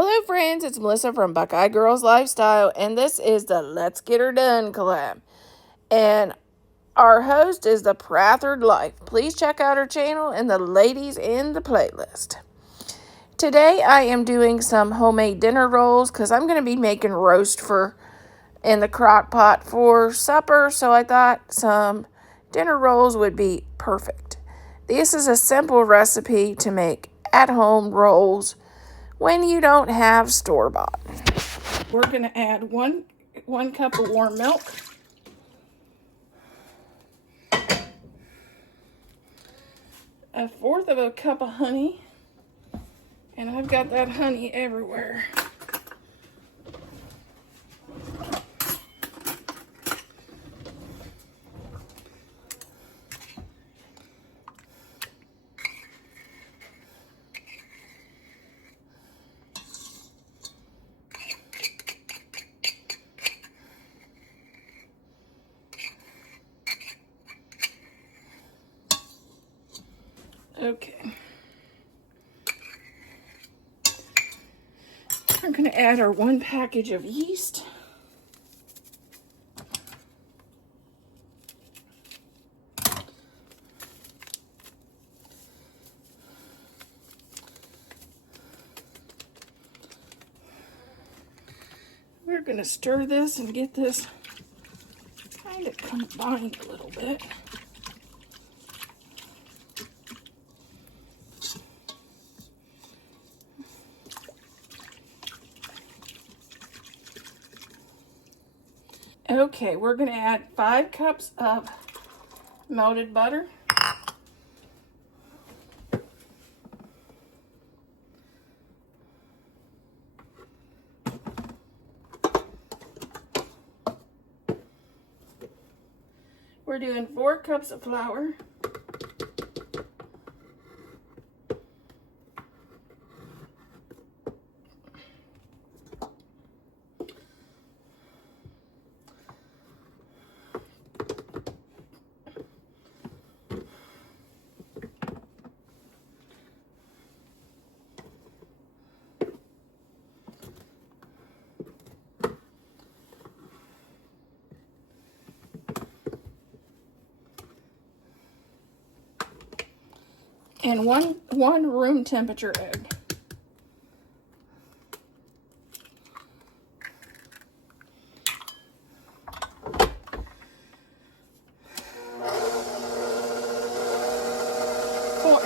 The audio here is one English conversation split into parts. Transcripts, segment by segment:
Hello friends, it's Melissa from Buckeye Girls Lifestyle, and this is the Let's Get Her Done collab. And our host is the Prathered Life. Please check out her channel and the ladies in the playlist. Today I am doing some homemade dinner rolls because I'm going to be making roast in the crock pot for supper, so I thought some dinner rolls would be perfect. This is a simple recipe to make at-home rolls when you don't have store-bought. We're going to add one cup of warm milk, a fourth of a cup of honey, and I've got that honey everywhere. Okay. I'm going to add our 1 package of yeast. We're going to stir this and get this kind of combined a little bit. Okay, we're going to add 5 cups of melted butter. We're doing 4 cups of flour. And one room temperature egg.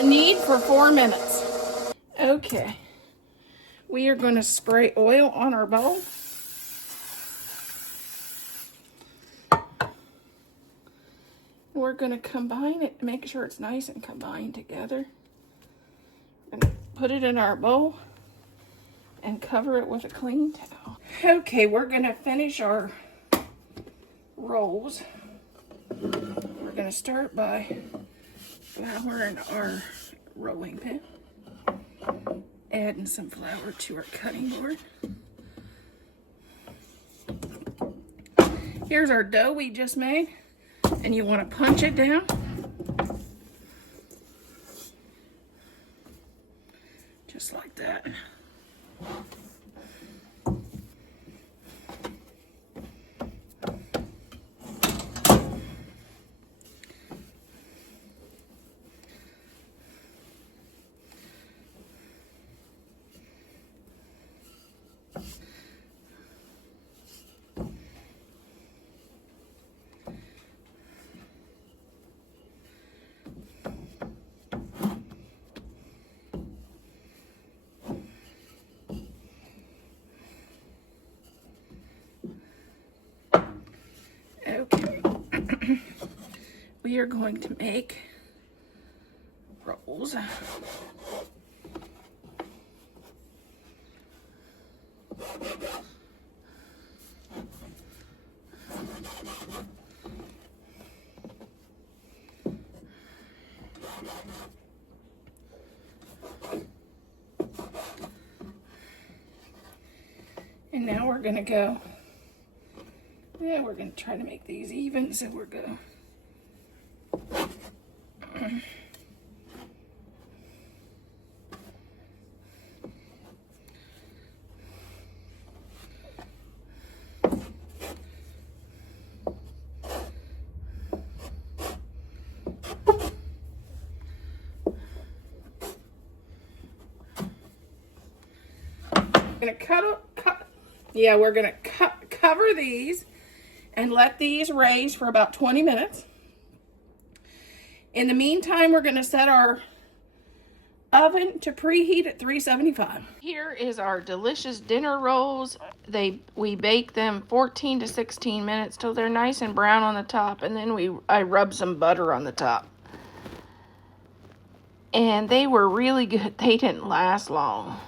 Knead for 4 minutes. Okay. We are going to spray oil on our bowl. We're going to combine it, make sure it's nice and combined together. We're going to put it in our bowl and cover it with a clean towel. Okay, we're going to finish our rolls. We're going to start by flouring our rolling pin. Adding some flour to our cutting board. Here's our dough we just made. And you want to punch it down. Just like that. Okay, we are going to make rolls. And now we're going to go. Yeah, we're going to try to make these even, so we're going to We're gonna cover these and let these raise for about 20 minutes. In the meantime, we're gonna set our oven to preheat at 375. Here is our delicious dinner rolls. We bake them 14 to 16 minutes till they're nice and brown on the top, and then I rub some butter on the top. And they were really good. They didn't last long.